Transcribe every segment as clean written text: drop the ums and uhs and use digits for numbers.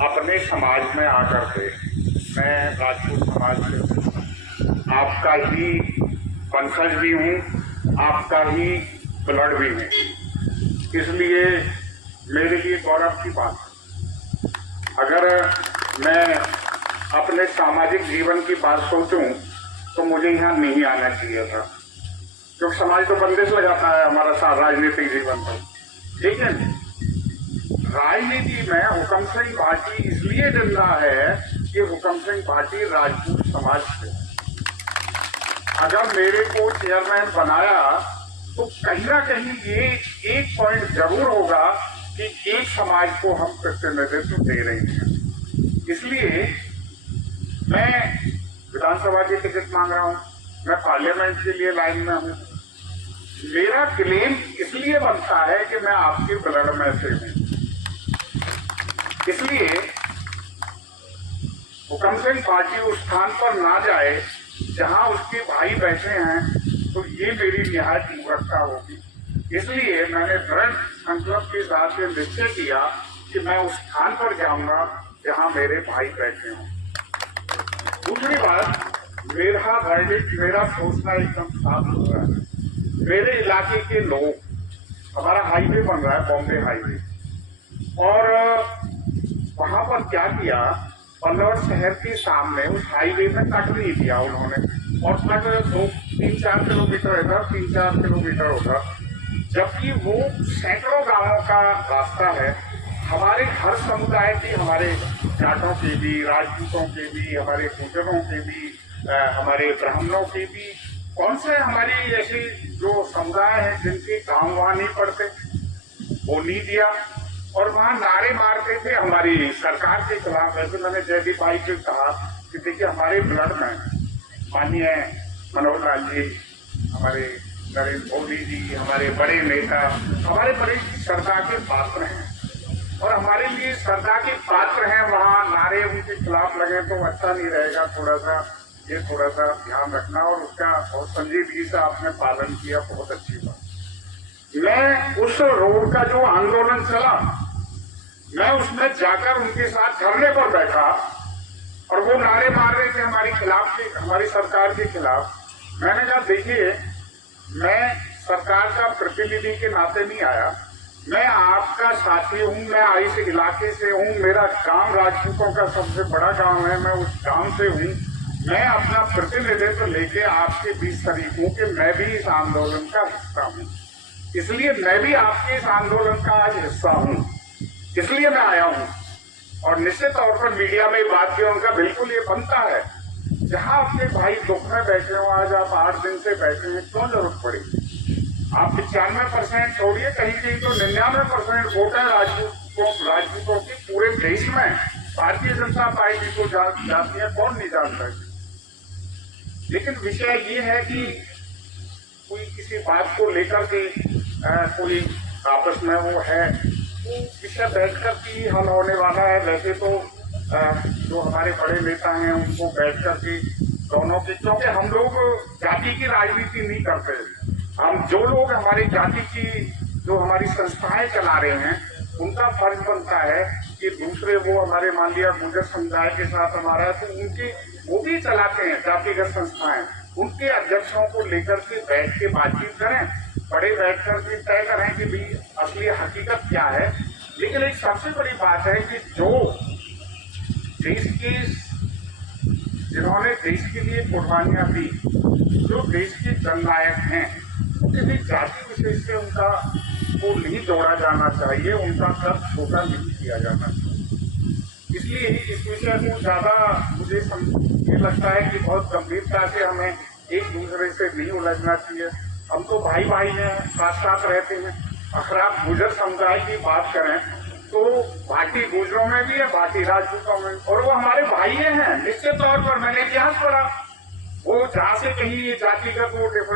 अपने समाज में आकर के, मैं राजपूत समाज से हूँ, आपका ही वंशज भी हूँ, आपका ही ब्लड भी है, इसलिए मेरे लिए गौरव की बात है। अगर मैं अपने सामाजिक जीवन की बात सोचूं तो मुझे यहाँ नहीं आना चाहिए था, क्योंकि समाज तो बंदिश हो जाता है हमारा राजनीतिक जीवन पर। लेकिन राजनीति में हुकम सिंह भाटी इसलिए जिंदा है कि हुकम सिंह भाटी राजपूत समाज से। अगर मेरे को चेयरमैन बनाया तो कहीं ना कहीं ये एक पॉइंट जरूर होगा कि एक समाज को हम प्रतिनिधित्व दे रहे हैं। इसलिए मैं विधानसभा की टिकट मांग रहा हूं, मैं पार्लियामेंट के लिए लाइन में हूं। मेरा क्लेम इसलिए बनता है कि मैं आपके ब्लड में से हूं। इसलिए हुकम सिंह पार्टी उस स्थान पर ना जाए जहां उसके भाई बैठे हैं, तो ये मेरी निहायत मूर्खता होगी। इसलिए मैंने दृढ़ संकल्प के साथ ये निश्चय किया कि मैं उस स्थान पर जाऊंगा जहां मेरे भाई बैठे हों। दूसरी बात, मेरा वर्डिक्ट, मेरा सोचना एकदम साफ हो रहा है। मेरे इलाके के लोग, हमारा हाईवे बन रहा है, बॉम्बे हाईवे, और वहां पर क्या किया, पल्लवर शहर के सामने उस हाईवे में तट नहीं दिया उन्होंने, और तट 3-4 किलोमीटर इधर, 3-4 किलोमीटर उधर, जबकि वो सैकड़ों गांवों का रास्ता है। हमारे हर समुदाय के, हमारे जाटों के भी, राजपूतों के भी, हमारे गुर्जरों के भी, हमारे ब्राह्मणों के भी, कौन से हमारी ऐसी जो समुदाय है जिनके गांव वहां नहीं पड़ते, वो नहीं दिया। और वहां नारे मारते थे हमारी सरकार के खिलाफ। ऐसे मैंने जयदीप भाई से कहा कि देखिए, हमारे ब्लड में माननीय मनोहर लाल जी, हमारे नरेंद्र मोदी जी, हमारे बड़े नेता, हमारे बड़े श्रद्धा के पात्र हैं, और हमारे लिए श्रद्धा के पात्र हैं। वहां नारे उनके खिलाफ लगे तो अच्छा नहीं रहेगा। थोड़ा सा ध्यान रखना, और उसका बहुत संजीदगी से आपने पालन किया, बहुत अच्छी बात। मैं उस रोड का जो आंदोलन चला, मैं उसमें जाकर उनके साथ धरने पर बैठा, और वो नारे मार रहे थे हमारी खिलाफ, हमारी सरकार के खिलाफ। मैंने कहा, देखिए, मैं सरकार का प्रतिनिधि के नाते नहीं आया, मैं आपका साथी हूं, मैं इस इलाके से हूं, मेरा गांव राजपूतों का सबसे बड़ा गांव है, मैं उस गांव से हूं। मैं अपना प्रतिनिधित्व लेके आपके बीच शरीक हूं कि मैं भी इस आंदोलन का हिस्सा हूं, इसलिए मैं भी आपके इस आंदोलन का आज हिस्सा हूं, इसलिए मैं आया हूं। और निश्चित तौर पर मीडिया में बात की, उनका बिल्कुल ये बनता है, जहां आपके भाई दुख में बैठे हो, आज आप 8 दिन से बैठे हैं, क्यों जरूरत पड़ी? आप 95% छोड़िए, कहीं तो 99% वोट है राजपूतों की पूरे देश में। भारतीय जनता पार्टी को जाती है, कौन नहीं जानता है। लेकिन विषय ये है कि कोई किसी बात को लेकर के कोई आपस में वो है, वो विषय बैठकर के हल होने वाला है। वैसे तो जो हमारे बड़े नेता हैं उनको बैठकर के दोनों की, क्योंकि हम लोग जाति की राजनीति नहीं करते। हम जो लोग हमारी जाति की, जो हमारी संस्थाएं चला रहे हैं, उनका फर्ज बनता है कि दूसरे, वो हमारे मान लिया गुर्जर समुदाय के साथ हमारा है, तो उनके वो भी चलाते हैं जातिगत संस्थाएं, उनके अध्यक्षों को लेकर के बैठ के बातचीत करें, बड़े बैठ कर के तय करें कि भाई असली हकीकत क्या है। लेकिन एक सबसे बड़ी बात है कि जो देश के, जिन्होंने देश के लिए कुर्बानियां दी, जो देश के जननायक हैं, किसी जाति विशेष से उनका को नहीं जोड़ा जाना चाहिए, उनका कद छोटा नहीं किया जाना चाहिए। इसलिए इस विषय को ज्यादा मुझे ये लगता है कि बहुत गंभीरता से हमें एक दूसरे से नहीं उलझना चाहिए। हम तो भाई भाई हैं, साथ साथ रहते हैं। अगर आप गुर्जर समुदाय की बात करें तो भाटी गुर्जरों में भी है, भाटी राजपूतों में, और वो हमारे भाई हैं। निश्चित तौर पर मैंने इतिहास पढ़ा, वो जहाँ से कहीं ये जातिगत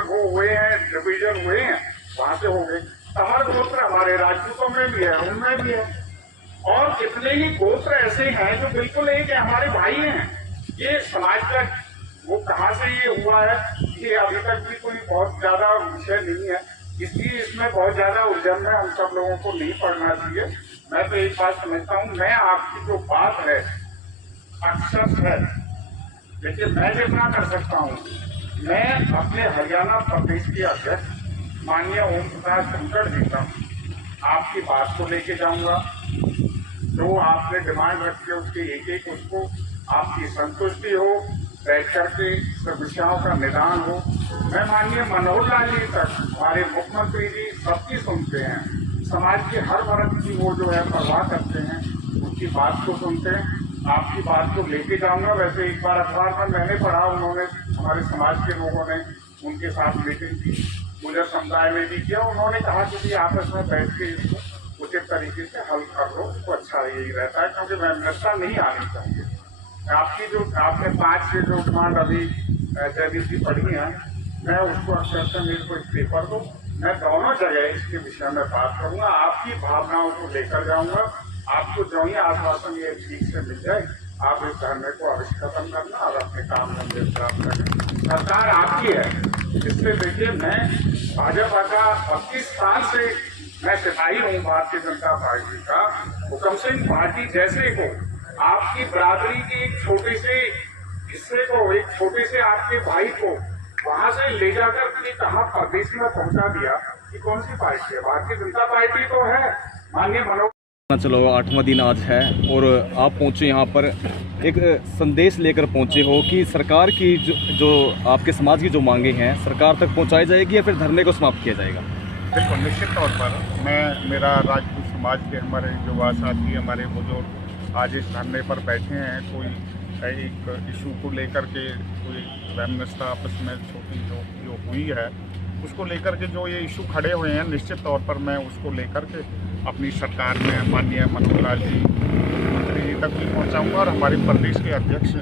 वो हुए हैं, डिवीजन हुए हैं, वहां से हो गए। तमर गोत्र हमारे राजपूतों में भी है, उनमें भी है, और कितने ही गोत्र ऐसे हैं जो बिल्कुल एक है, हमारे भाई हैं। ये समाज का वो कहाँ से ये हुआ है, ये अभी तक भी कोई बहुत ज्यादा विषय नहीं है। इसलिए इसमें बहुत ज्यादा उलझन है, हम सब लोगों को नहीं पढ़ना चाहिए। मैं तो एक बात समझता हूँ, मैं आपकी जो बात है अक्सर है, लेकिन मैं जितना कर सकता हूँ, मैं अपने हरियाणा प्रदेश के अध्यक्ष माननीय ओम प्रकाश धनखड़ जी का आपकी बात को लेके जाऊंगा। जो आपने डिमांड रखी है उसके एक एक उसको आपकी संतुष्टि हो, बैठ करके समस्याओं का निदान हो। मैं माननीय मनोहर लाल जी तक, हमारे मुख्यमंत्री जी सबकी सुनते हैं, समाज के हर वर्ग की वो जो है परवाह करते हैं, उनकी बात को सुनते हैं। आपकी बात को लेके जाऊंगा। वैसे एक बार अखबार में मैंने पढ़ा, उन्होंने हमारे समाज के लोगों ने उनके साथ मीटिंग की, गुजर समुदाय में भी किया। उन्होंने कहा कि आपस में बैठ के इसको उचित तरीके से हल कर लो तो अच्छा यही रहता है, क्योंकि व्यवस्था नहीं आनी चाहिए। आपकी जो आपने 5 से जो डिमांड अभी जयदीप जी पढ़ी है, मैं उसको अक्सर से मेरे को एक पेपर दो, मैं दोनों जगह इसके विषय में बात करूंगा, आपकी भावनाओं को लेकर जाऊंगा। आपको जो ही आश्वासन ये ठीक से मिल जाए, आप इस धरने को अवश्य खत्म करना और अपने काम धंधे प्राप्त करें। सरकार आपकी है, इससे देखिए मैं भाजपा का 25 साल से मैं सिपाही हूँ भारतीय जनता पार्टी का। हुकम सिंह पार्टी जैसे को आपकी बरादरी के एक छोटे से हिस्से को, एक छोटे से आपके भाई को वहां से ले जाकर के कहा प्रदेश में पहुंचा दिया, कि कौन सी पार्टी है? भारतीय जनता पार्टी तो है। माननीय मनोहर, चलो 8वां दिन आज है और आप पहुंचे यहाँ पर, एक संदेश लेकर पहुंचे हो कि सरकार की जो आपके समाज की जो मांगे हैं सरकार तक पहुंचाई जाएगी या फिर धरने को समाप्त किया जाएगा? बिल्कुल, निश्चित तौर पर मेरा राजपूत समाज के हमारे युवा साथी, हमारे बुजुर्ग आज इस धरने पर बैठे हैं। कोई एक इशू को लेकर के कोई वैमनस्यता आपस में छोटी जो हुई है, उसको लेकर के जो ये इशू खड़े हुए हैं, निश्चित तौर पर मैं उसको लेकर के अपनी सरकार में माननीय मनोहर लाल जी मुख्यमंत्री जी तक भी पहुँचाऊँगा और हमारे प्रदेश के अध्यक्ष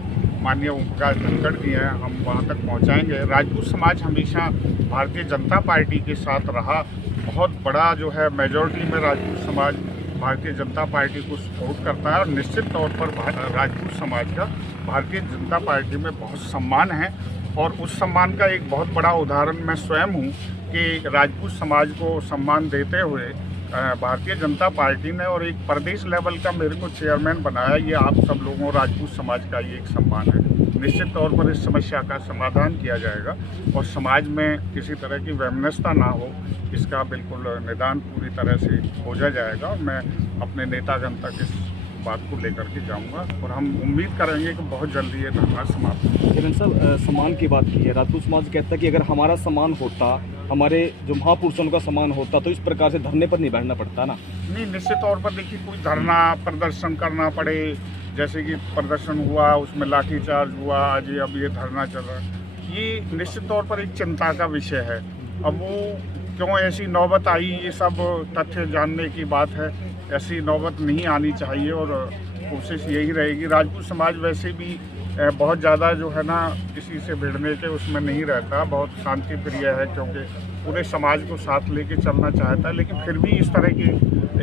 माननीय ओम प्रकाश धनखड़ जी हैं, हम वहाँ तक पहुँचाएँगे। राजपूत समाज हमेशा भारतीय जनता पार्टी के साथ रहा, बहुत बड़ा जो है मेजॉरिटी में राजपूत समाज भारतीय जनता पार्टी को सपोर्ट करता है और निश्चित तौर पर राजपूत समाज का भारतीय जनता पार्टी में बहुत सम्मान है। और उस सम्मान का एक बहुत बड़ा उदाहरण मैं स्वयं हूँ कि राजपूत समाज को सम्मान देते हुए भारतीय जनता पार्टी ने और एक प्रदेश लेवल का मेरे को चेयरमैन बनाया। ये आप सब लोगों राजपूत समाज का ये एक सम्मान है। निश्चित तौर पर इस समस्या का समाधान किया जाएगा और समाज में किसी तरह की वैमनस्यता ना हो, इसका बिल्कुल निदान पूरी तरह से खोजा जाएगा। और मैं अपने नेतागण तक इस बात को लेकर के जाऊंगा और हम उम्मीद करेंगे कि बहुत जल्दी ये धरना समाप्त हो। चरण साहब, सम्मान की बात की है, राजपूत समाज कहता है कि अगर हमारा सम्मान होता, हमारे जो महापुरुषों का सम्मान होता, तो इस प्रकार से धरने पर नहीं बैठना पड़ता ना। नहीं, निश्चित तौर पर देखिए, कोई धरना प्रदर्शन करना पड़े, जैसे कि प्रदर्शन हुआ उसमें लाठीचार्ज हुआ, आज अब ये धरना चल रहा है, ये निश्चित तौर पर एक चिंता का विषय है। अब वो क्यों ऐसी नौबत आई, ये सब तथ्य जानने की बात है। ऐसी नौबत नहीं आनी चाहिए और कोशिश यही रहेगी। राजपूत समाज वैसे भी बहुत ज़्यादा जो है ना किसी से भिड़ने के उसमें नहीं रहता, बहुत शांति प्रिय है, क्योंकि पूरे समाज को साथ लेके चलना चाहता है। लेकिन फिर भी इस तरह की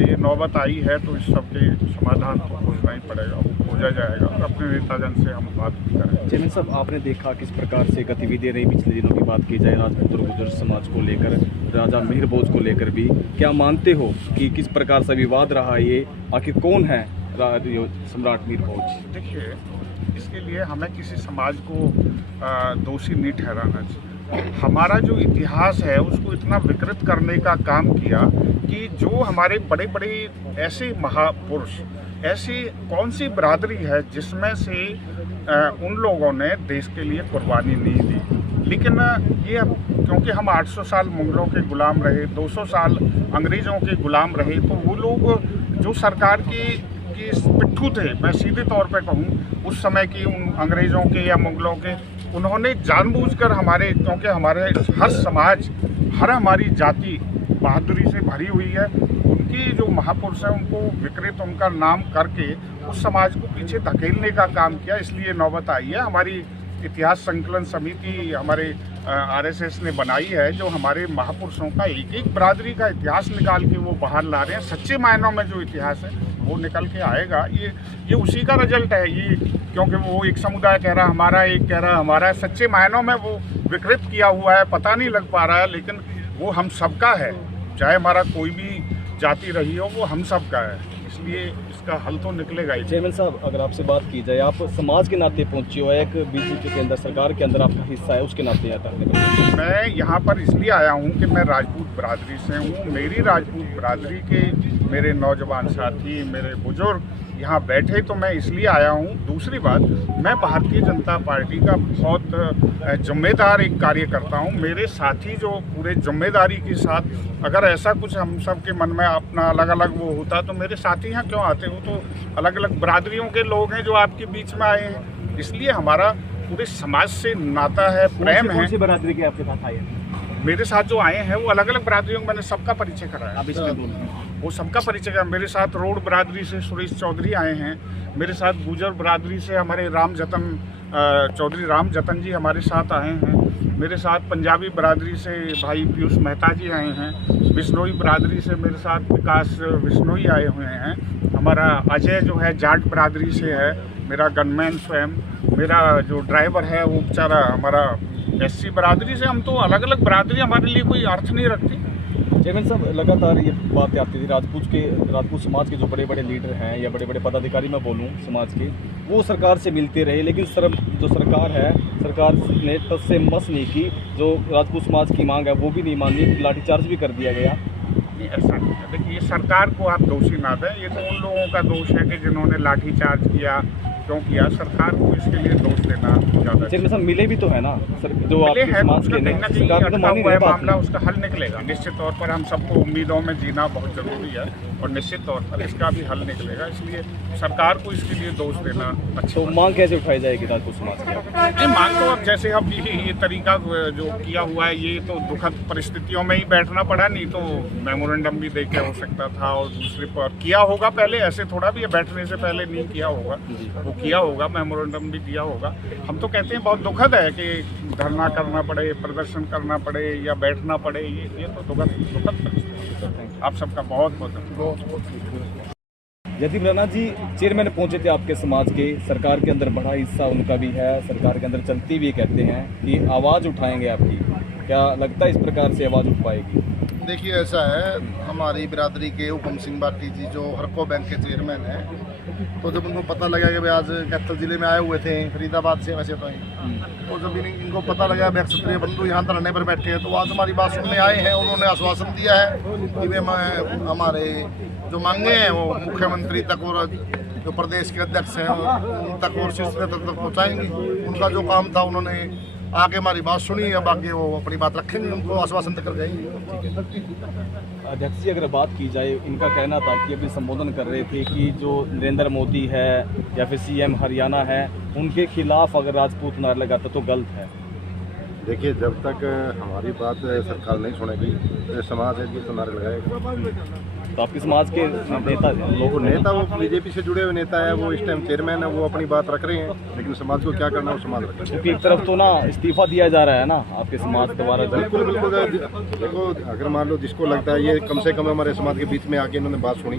ये नौबत आई है तो इस सब के समाधान तो खोजना ही पड़ेगा, वो खोजा जाएगा और अपने नेतागण से हम बात भी करेंगे। चेयरमैन साहब, आपने देखा किस प्रकार से गतिविधियाँ रही पिछले दिनों की बात की जाए राजपूत और गुर्जर समाज को लेकर, राजा मिहिर भोज को लेकर भी, क्या मानते हो कि किस प्रकार से विवाद रहा ये, आखिर कौन है सम्राट मिहिर भोज? देखिए, इसके लिए हमें किसी समाज को दोषी नहीं ठहराना चाहिए। हमारा जो इतिहास है उसको इतना विकृत करने का काम किया कि जो हमारे बड़े बड़े ऐसे महापुरुष, ऐसी कौन सी बरादरी है जिसमें से उन लोगों ने देश के लिए कुर्बानी नहीं दी। लेकिन ये क्योंकि हम 800 साल मुगलों के गुलाम रहे, 200 साल अंग्रेज़ों के गुलाम रहे, तो वो लोग जो सरकार की पिट्ठू थे, मैं सीधे तौर पे कहूँ, उस समय की उन अंग्रेज़ों के या मुगलों के, उन्होंने जानबूझकर हमारे, क्योंकि हमारे हर समाज, हर हमारी जाति बहादुरी से भरी हुई है, उनकी जो महापुरुष हैं उनको विकृत उनका नाम करके उस समाज को पीछे धकेलने का काम किया। इसलिए नौबत आई है। हमारी इतिहास संकलन समिति हमारे आरएसएस ने बनाई है, जो हमारे महापुरुषों का एक एक बरादरी का इतिहास निकाल के वो बाहर ला रहे हैं। सच्चे मायनों में जो इतिहास है वो निकल के आएगा। ये उसी का रिजल्ट है ये, क्योंकि वो एक समुदाय कह रहा हमारा, एक कह रहा हमारा, सच्चे मायनों में वो विकृत किया हुआ है, पता नहीं लग पा रहा है। लेकिन वो हम सबका है, चाहे हमारा कोई भी जाति रही हो, वो हम सबका है, इसलिए इसका हल तो निकलेगा ही। चेयरमैन साहब, अगर आपसे बात की जाए, आप समाज के नाते पहुंचे हो, एक बीजेपी के अंदर सरकार के अंदर आपका हिस्सा है, उसके नाते आता है। मैं यहाँ पर इसलिए आया हूँ कि मैं राजपूत बिरादरी से हूँ। मेरी राजपूत बिरादरी के मेरे नौजवान साथी, मेरे बुजुर्ग यहाँ बैठे, तो मैं इसलिए आया हूँ। दूसरी बात, मैं भारतीय जनता पार्टी का बहुत जिम्मेदार एक कार्यकर्ता हूँ। मेरे साथी जो पूरे जिम्मेदारी के साथ, अगर ऐसा कुछ हम सब के मन में अपना अलग अलग वो होता तो मेरे साथी यहाँ क्यों आते? वो तो अलग अलग बिरादरियों के लोग हैं जो आपके बीच में आए हैं, इसलिए हमारा पूरे समाज से नाता है, प्रेम है। कौन सी बिरादरी के आपके साथ आए हैं? मेरे साथ जो आए हैं वो अलग अलग बिरादरियों में, मैंने सबका परिचय कराया। आप इसमें बोल रहे हैं। वो सबका परिचय कराया। मेरे साथ रोड बिरादरी से सुरेश चौधरी आए हैं, मेरे साथ गुजर बिरादरी से हमारे चौधरी राम जतन जी हमारे साथ आए हैं, मेरे साथ पंजाबी बिरादरी से भाई पीयूष मेहता जी आए हैं, बिश्नोई बिरादरी से मेरे साथ विकास बिश्नोई आए हुए हैं, हमारा अजय जो है जाट बिरादरी से है, मेरा गनमैन स्वयं, मेरा जो ड्राइवर है वो बेचारा हमारा एससी बिरादरी से। हम तो अलग अलग बिरादरी, हमारे लिए कोई अर्थ नहीं रखती। चेयरमैन साहब, लगातार ये बातें आती थी, राजपूत समाज के जो बड़े बड़े लीडर हैं या बड़े बड़े पदाधिकारी, मैं बोलूँ समाज के, वो सरकार से मिलते रहे, लेकिन जो सरकार है, सरकार ने तस से मस नहीं की। जो राजपूत समाज की मांग है वो भी नहीं मानी, लाठीचार्ज भी कर दिया गया। ऐसा नहीं है। देखिए, सरकार को आप दोषी ना दें, ये तो उन लोगों का दोष है कि जिन्होंने लाठीचार्ज किया, क्यों किया। सरकार को इसके लिए दोष देना ज़्यादा। चेयरमैन साहब, मिले भी तो है ना सर, जो आपके है, समाज उसका के कहीं ना कहीं सरकार ने तो अटका मानी हुआ है नहीं बात। मामला, उसका हल निकलेगा निश्चित तौर पर। हम सबको उम्मीदों में जीना बहुत जरूरी है और निश्चित तौर पर इसका भी हल निकलेगा, इसलिए सरकार को इसके लिए दोष देना अच्छा। तो मांग कैसे उठाई जाएगी राजपूत समाज की? नहीं, मांग तो अब जैसे अब ये तरीका जो किया हुआ है, ये तो दुखद परिस्थितियों में ही बैठना पड़ा, नहीं तो मेमोरेंडम भी देके हो सकता था और दूसरे पर किया होगा पहले। ऐसे थोड़ा भी बैठने से पहले नहीं किया होगा, वो किया होगा, मेमोरेंडम भी दिया होगा। हम तो कहते हैं बहुत दुखद है कि धरना करना पड़े, प्रदर्शन करना पड़े या बैठना पड़े, ये तो दुखद परिस्थिति है। आप सबका बहुत बहुत जयदीप राणा जी, चेयरमैन पहुंचे थे आपके समाज के, सरकार के अंदर बड़ा हिस्सा उनका भी है, सरकार के अंदर चलती भी कहते हैं कि आवाज़ उठाएंगे आपकी, क्या लगता है इस प्रकार से आवाज़ उठ पाएगी? देखिए, ऐसा है, हमारी बिरादरी के हुक्म सिंह बाटी जी जो हरको बैंक के चेयरमैन हैं, तो जब उनको पता लगा कि भाई आज कैथल जिले में आए हुए थे फरीदाबाद से, वैसे तो जब इनको पता लगा भाई क्षत्रिय बंधु यहाँ धरने पर बैठे हैं, तो आज हमारी बात सुनने आए हैं। उन्होंने आश्वासन दिया है कि वे हमारे जो मांगे हैं वो मुख्यमंत्री तक और जो प्रदेश के अध्यक्ष हैं उन तक और शीर्ष नेतृत्व तक पहुँचाएंगी। उनका जो काम था उन्होंने आगे हमारी बात सुनी, अब आगे वो अपनी बात रखेंगे, उनको आश्वासन देकर जाएंगे। अध्यक्ष जी, अगर बात की जाए, इनका कहना था कि अभी संबोधन कर रहे थे कि जो नरेंद्र मोदी है या फिर सीएम हरियाणा है, उनके खिलाफ अगर राजपूत नारा लगाता तो गलत है। देखिए, जब तक हमारी बात सरकार नहीं सुनेगी तो समाज है तो नारे लगाएगा। तो आपके समाज के नेता नेता वो बीजेपी से जुड़े हुए नेता है, वो इस टाइम चेयरमैन है, वो अपनी बात रख रहे हैं, लेकिन समाज को क्या करना है वो समाज रख रहे हैं। क्योंकि एक तरफ तो ना इस्तीफा दिया जा रहा है ना आपके समाज द्वारा। बिल्कुल बिल्कुल। देखो, अगर मान लो जिसको लगता है ये कम से कम हमारे समाज के बीच में आके इन्होंने बात सुनी,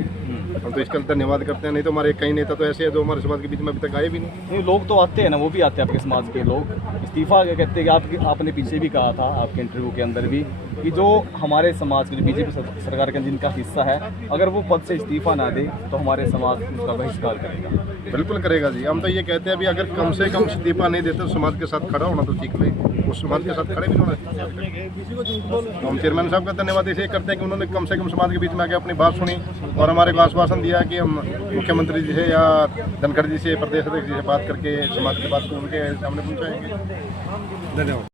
हम तो इसका धन्यवाद करते हैं। नहीं तो हमारे कई नेता तो ऐसे हैं जो हमारे समाज के बीच में अभी तक आए भी नहीं। लोग तो आते हैं ना, वो भी आते हैं आपके समाज के लोग, इस्तीफा कहते हैं कि आपने पीछे भी कहा था आपके इंटरव्यू के अंदर भी कि जो हमारे समाज के जो बीजेपी सरकार का जिनका हिस्सा है, अगर वो पद से इस्तीफा ना दे तो हमारे समाज उसका बहिष्कार करेगा। बिल्कुल करेगा जी। हम तो ये कहते हैं अभी अगर कम से कम इस्तीफा नहीं देते तो समाज के साथ खड़ा होना तो सीख ले, उस समाज के साथ खड़े भी होना। हम चेयरमैन साहब का धन्यवाद इसलिए करते हैं कि उन्होंने कम से कम समाज के बीच में आके अपनी बात सुनी और हमारे को आश्वासन दिया कि हम मुख्यमंत्री जी से या धनखड़ जी से, प्रदेश अध्यक्ष जी से बात करके समाज की बात को उनके सामने पहुँचाएंगे। धन्यवाद।